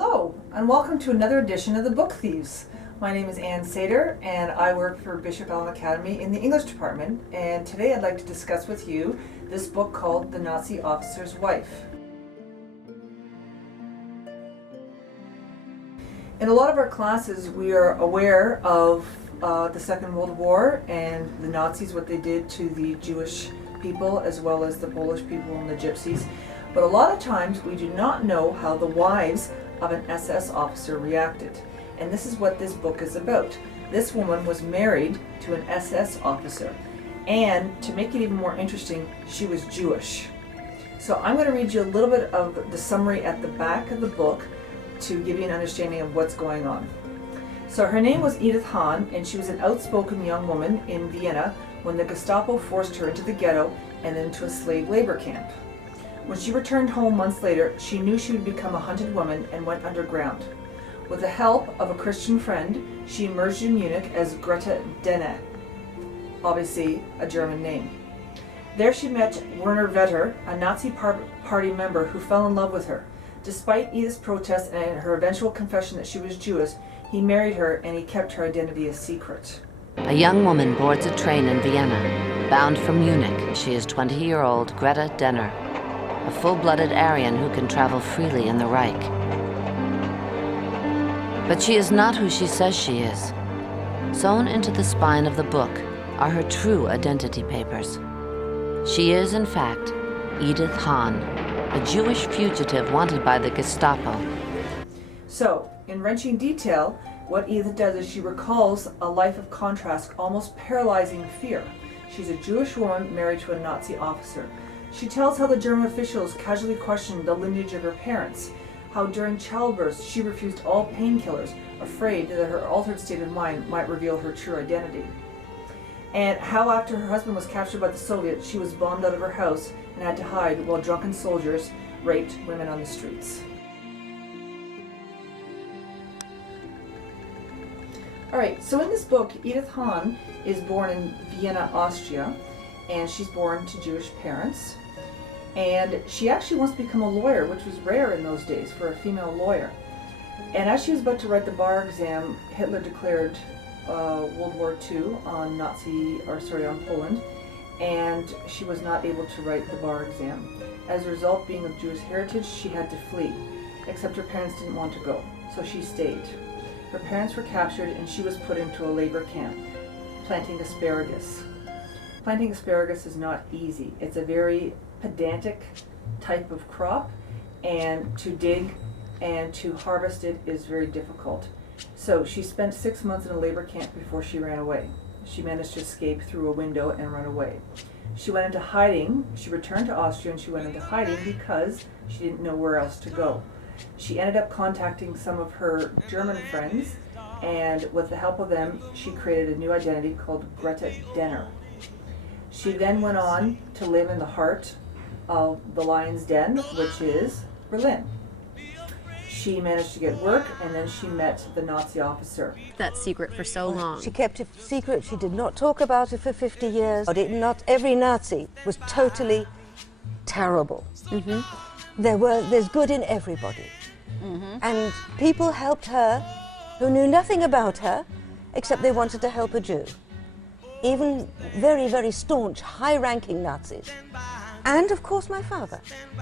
Hello, and welcome to another edition of the Book Thieves. My name is Ann Sater, and I work for Bishop Allen Academy in the English department. And today I'd like to discuss with you this book called The Nazi Officer's Wife. In a lot of our classes, we are aware of the Second World War and the Nazis, what they did to the Jewish people as well as the Polish people and the Gypsies. But a lot of times we do not know how the wives of an SS officer reacted. And this is what this book is about. This woman was married to an SS officer. And to make it even more interesting, she was Jewish. So I'm going to read you a little bit of the summary at the back of the book to give you an understanding of what's going on. So her name was Edith Hahn, and she was an outspoken young woman in Vienna when the Gestapo forced her into the ghetto and into a slave labor camp. When she returned home months later, she knew she would become a hunted woman and went underground. With the help of a Christian friend, she emerged in Munich as Greta Denner, obviously a German name. There she met Werner Vetter, a Nazi party member who fell in love with her. Despite Edith's protests and her eventual confession that she was Jewish, he married her and he kept her identity a secret. A young woman boards a train in Vienna. Bound for Munich, she is 20-year-old Greta Denner, a full-blooded Aryan who can travel freely in the Reich. But she is not who she says she is. Sewn into the spine of the book are her true identity papers. She is, in fact, Edith Hahn, a Jewish fugitive wanted by the Gestapo. So, in wrenching detail, what Edith does is she recalls a life of contrast, almost paralyzing fear. She's a Jewish woman married to a Nazi officer. She tells how the German officials casually questioned the lineage of her parents, how during childbirth she refused all painkillers, afraid that her altered state of mind might reveal her true identity. And how after her husband was captured by the Soviets, she was bombed out of her house and had to hide while drunken soldiers raped women on the streets. Alright, so in this book, Edith Hahn is born in Vienna, Austria, and she's born to Jewish parents. And she actually wants to become a lawyer, which was rare in those days for a female lawyer. And as she was about to write the bar exam, Hitler declared World War II on Poland, and she was not able to write the bar exam. As a result, being of Jewish heritage, she had to flee, except her parents didn't want to go, so she stayed. Her parents were captured and she was put into a labor camp, planting asparagus. Planting asparagus is not easy. It's a very pedantic type of crop, and to dig and to harvest it is very difficult. So she spent 6 months in a labor camp before she ran away. She managed to escape through a window and run away. She went into hiding. She returned to Austria and she went into hiding because she didn't know where else to go. She ended up contacting some of her German friends, and with the help of them, she created a new identity called Greta Denner. She then went on to live in the heart of the Lion's Den, which is Berlin. She managed to get work, and then she met the Nazi officer. That secret for so long. She kept it secret. She did not talk about it for 50 years. Not every Nazi was totally terrible. Mm-hmm. There's good in everybody. Mm-hmm. And people helped her who knew nothing about her except they wanted to help a Jew. Even very, very staunch, high-ranking Nazis. And, of course, my father.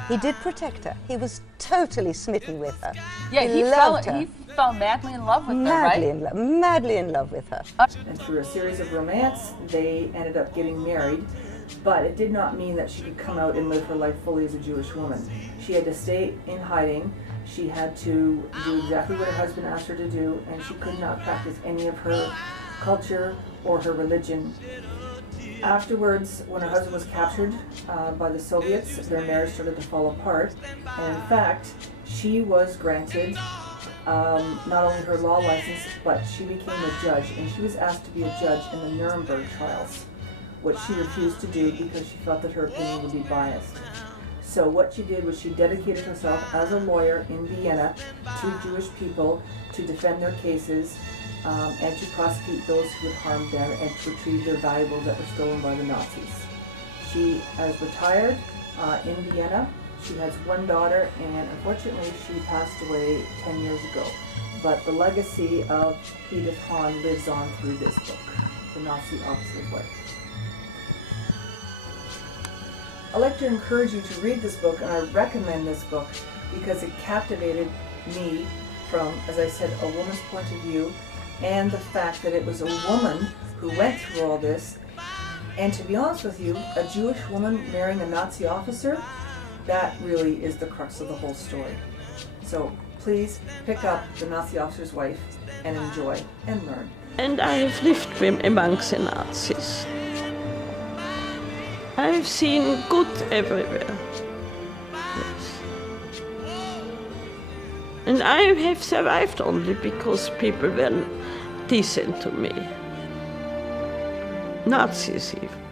He did protect her. He was totally smitten with her. Yeah, he fell madly in love with her, right? Madly in love with her. And through a series of romance, they ended up getting married, but it did not mean that she could come out and live her life fully as a Jewish woman. She had to stay in hiding. She had to do exactly what her husband asked her to do, and she could not practice any of her culture or her religion. Afterwards, when her husband was captured by the Soviets, their marriage started to fall apart. And in fact, she was granted not only her law license, but she became a judge. And she was asked to be a judge in the Nuremberg trials, which she refused to do because she felt that her opinion would be biased. So what she did was she dedicated herself as a lawyer in Vienna to Jewish people to defend their cases, and to prosecute those who had harmed them and to retrieve their valuables that were stolen by the Nazis. She has retired in Vienna. She has one daughter, and unfortunately she passed away 10 years ago. But the legacy of Edith Hahn lives on through this book, The Nazi Officer's Wife. I'd like to encourage you to read this book, and I recommend this book because it captivated me from, as I said, a woman's point of view, and the fact that it was a woman who went through all this. And to be honest with you, a Jewish woman marrying a Nazi officer, that really is the crux of the whole story. So please pick up The Nazi Officer's Wife and enjoy and learn. And I have lived amongst the Nazis. I have seen good everywhere. Yes. And I have survived only because people were decent to me. Nazis even.